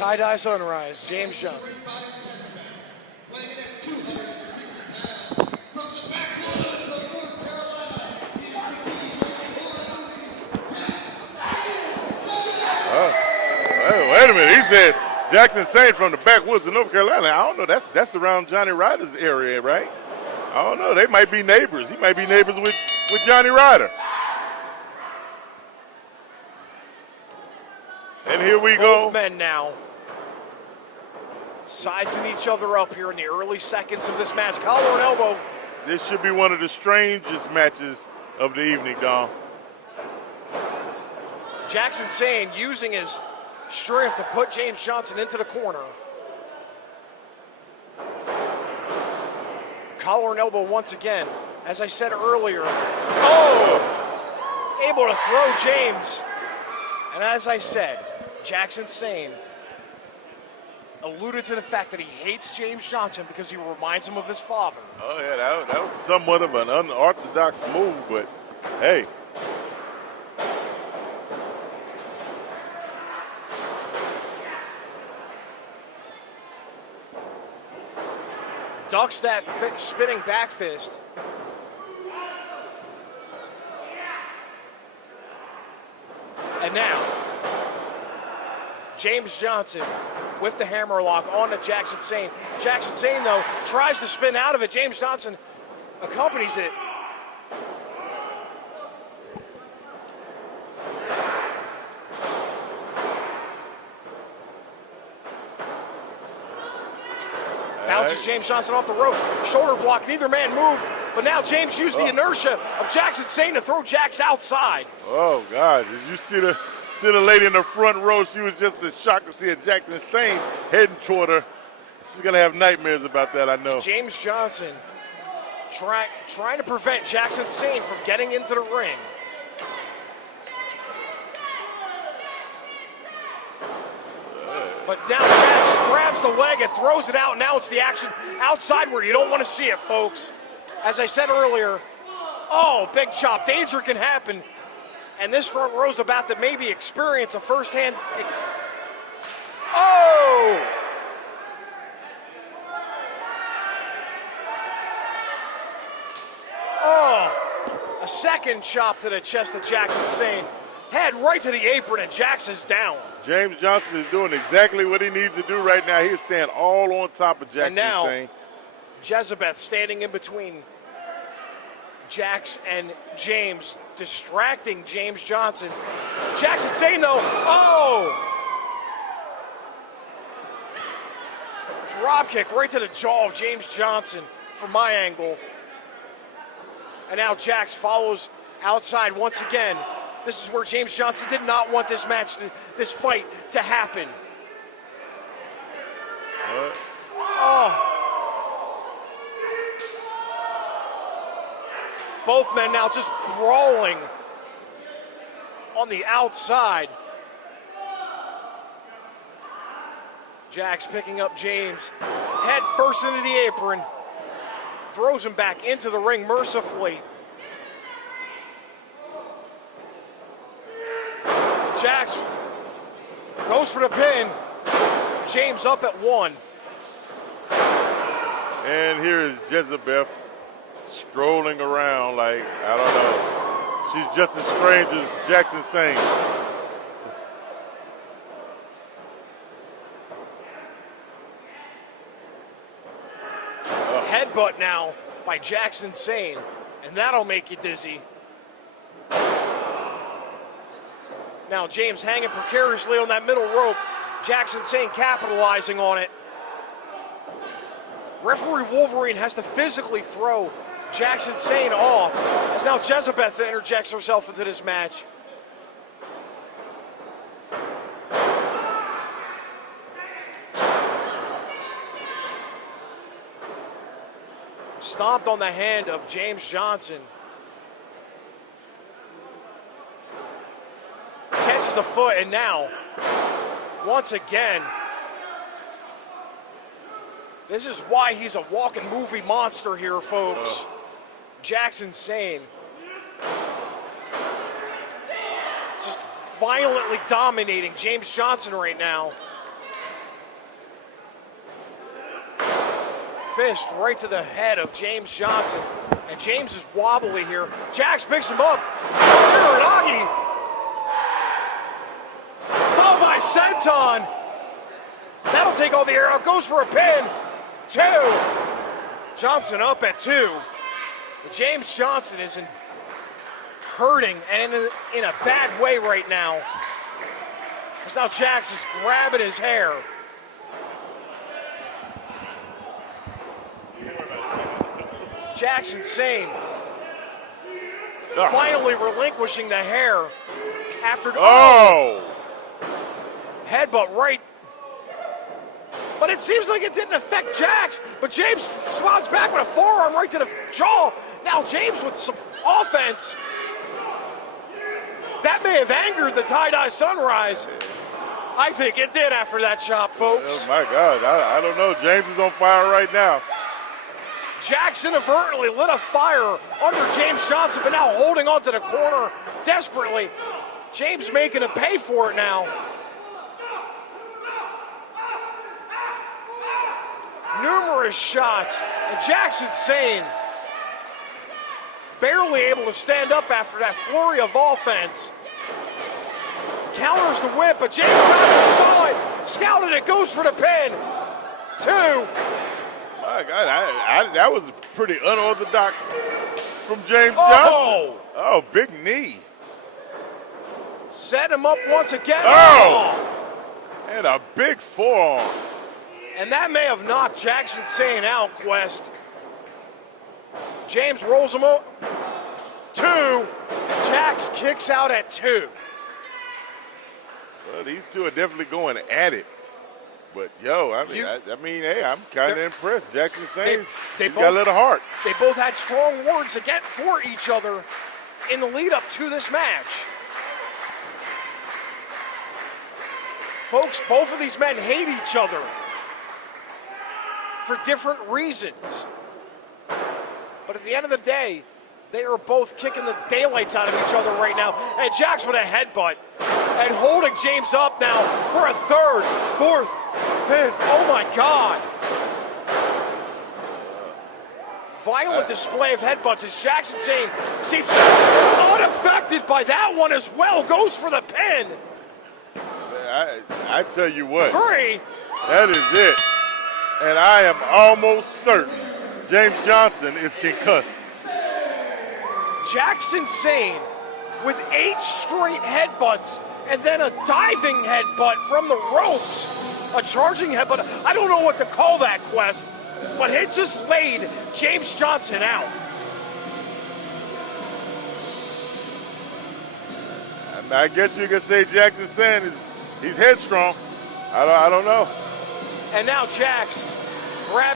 Tie-dye sunrise, James Johnson. Wait a minute. He said Jackson Saine from the backwoods of North Carolina. I don't know. That's around Johnny Ryder's area, right? I don't know. They might be neighbors. He might be neighbors with Johnny Ryder. And here we go. Both men now sizing each other up here in the early seconds of this match. Collar and elbow. This should be one of the strangest matches of the evening, Dom. Jackson Saine using his strength to put James Johnson into the corner. Collar and elbow once again. As I said earlier, able to throw James. And as I said, Jackson Saine alluded to the fact that he hates James Johnson because he reminds him of his father. Oh, yeah, that was somewhat of an unorthodox move, but hey. Ducks that spinning back fist. And now, James Johnson with the hammerlock on to Jackson Saine. Jackson Saine, though, tries to spin out of it. James Johnson accompanies it. Bounces James Johnson off the rope. Shoulder block, neither man moved. But now James used the inertia of Jackson Saine to throw Jax outside. Oh, God. Did you see the lady in the front row? She was just as shocked to see a Jackson Saine heading toward her. She's going to have nightmares about that, I know. James Johnson trying to prevent Jackson Saine from getting into the ring. But now Jax grabs the leg and throws it out. Now it's the action outside where you don't want to see it, folks. As I said earlier, big chop. Danger can happen. And this front row's about to maybe experience a firsthand. A second chop to the chest of Jackson Saine. Head right to the apron, and Jax is down. James Johnson is doing exactly what he needs to do right now. He's standing all on top of Jackson Saine. Jezebeth standing in between Jax and James, distracting James Johnson. Jackson Saine, though, drop kick right to the jaw of James Johnson from my angle. And now Jax follows outside once again. This is where James Johnson did not want this match, this fight to happen. Both men now just brawling on the outside. Jax picking up James, head first into the apron, throws him back into the ring mercifully. Jax goes for the pin. James up at 1. And here is Jezebeth strolling around like, I don't know. She's just as strange as Jackson Saine. A headbutt now by Jackson Saine, and that'll make you dizzy. Now James hanging precariously on that middle rope. Jackson Saine capitalizing on it. Referee Wolverine has to physically throw Jackson Saine off, as now Jezebeth interjects herself into this match. Stomped on the hand of James Johnson. Catches the foot, and now, once again, this is why he's a walking movie monster here, folks. Jackson Saine just violently dominating James Johnson right now. fist right to the head of James Johnson. And James is wobbly here. Jax picks him up. Uranagi. Followed by Senton. That'll take all the air out. Goes for a pin. 2. Johnson up at 2. But James Johnson is hurting and in a bad way right now. As now Jax is grabbing his hair. Jackson Saine finally relinquishing the hair after headbutt right. But it seems like it didn't affect Jax. But James swats back with a forearm right to the jaw. Now James with some offense. That may have angered the tie-dye Sunrise. I think it did after that chop, folks. Oh my God, I don't know. James is on fire right now. Jackson inadvertently lit a fire under James Johnson, but now holding on to the corner desperately. James making him pay for it now. Numerous shots, and Jackson Saine barely able to stand up after that flurry of offense. Counters the whip, but James Johnson saw it, scouted it, goes for the pin. 2. My God, that was pretty unorthodox from James Johnson. Oh, big knee. Set him up once again. And a big forearm. And that may have knocked Jackson Saine out, Quest. James rolls him up. 2. Jax kicks out at 2. Well, these two are definitely going at it. But, yo, I mean, hey, I'm kind of impressed. Jackson Saine, he's got a little heart. They both had strong words again for each other in the lead up to this match. Folks, both of these men hate each other for different reasons. But at the end of the day, they are both kicking the daylights out of each other right now. And Jax with a headbutt and holding James up now for a 3rd, 4th, 5th. Oh my God. Violent display of headbutts as Jackson Saine seems unaffected by that one as well. Goes for the pin. I tell you what. 3. That is it. And I am almost certain James Johnson is concussed. Jackson Saine with 8 straight headbutts and then a diving headbutt from the ropes. A charging headbutt. I don't know what to call that, Quest, but it just laid James Johnson out. I guess you could say Jackson Saine he's headstrong. I don't know. And now Jax grabs